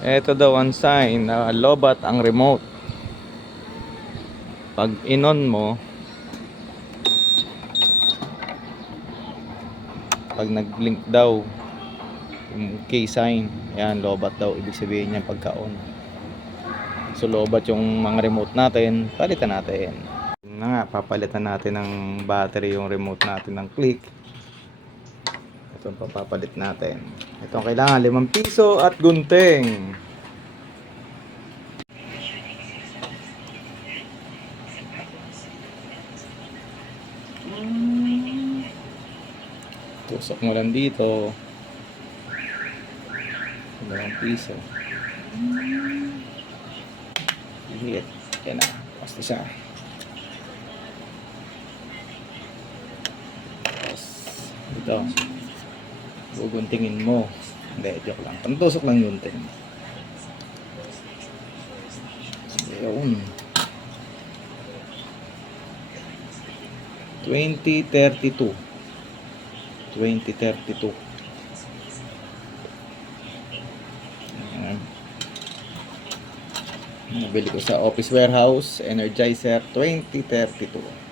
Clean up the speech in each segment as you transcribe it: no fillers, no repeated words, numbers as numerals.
Ito daw ang sign na lobat ang remote. Pag inon mo, pag nag-blink daw yung K sign, yan lobat daw, ibig sabihin niya pagka-on. So lobat yung mga remote natin, palitan natin. Yun na nga, papalitan natin ng battery yung remote natin ng click. Ito ang papapalit natin. Ito ang kailangan, 5 piso at gunting. Tusok mo lang dito. 2 piso. Hihit. Yan na. Basta siya. Tapos, ito. Guguntingin mo. Hindi, joke lang. Pantusok lang gunting. Ayun. 2032. 2032. Ayan. Nabili ko sa Office Warehouse Energizer 2032.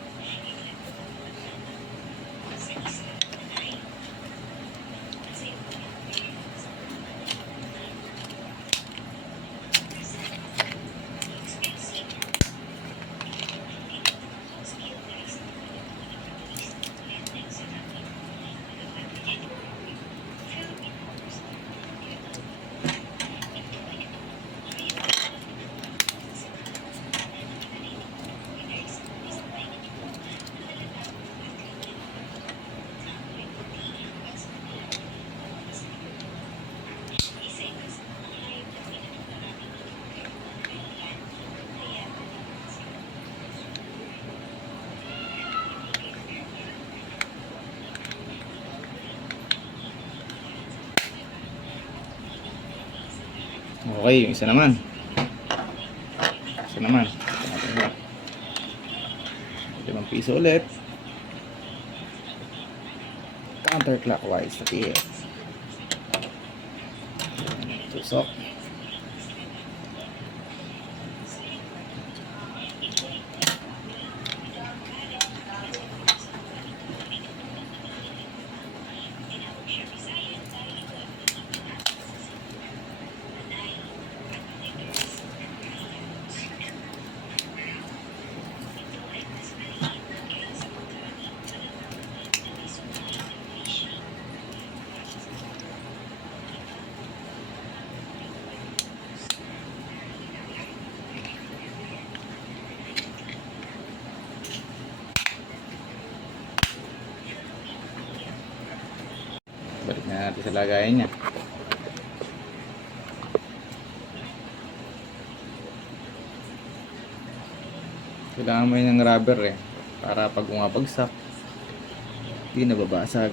Okay, yung isa naman. Isa naman. 5 piso ulit. Counterclockwise. Okay. Tusok. Balik na natin sa lagayan niya. Kailangan mo yun ng rubber para pag umabagsak hindi nababasag.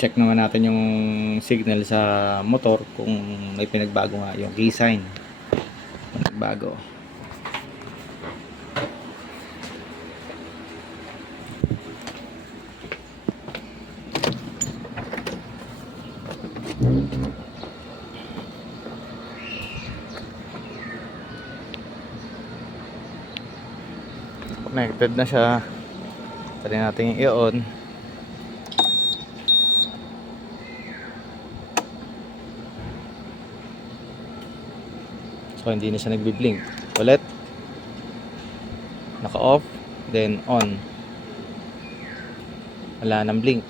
Check naman natin yung signal sa motor kung may pinagbago nga yung key sign. Pinagbago. Connected na siya. Try natin i-on. So hindi na siya nagbi-blink. Ulit. Naka-off, then on. Wala nang blink.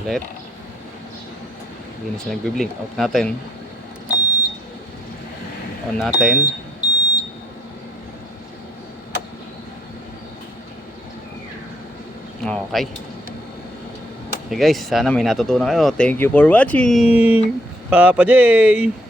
Ulit. Hindi na siya nagbi-blink. Out natin. On natin. Okay. Okay guys, sana may natutunan kayo. Thank you for watching. Papa J.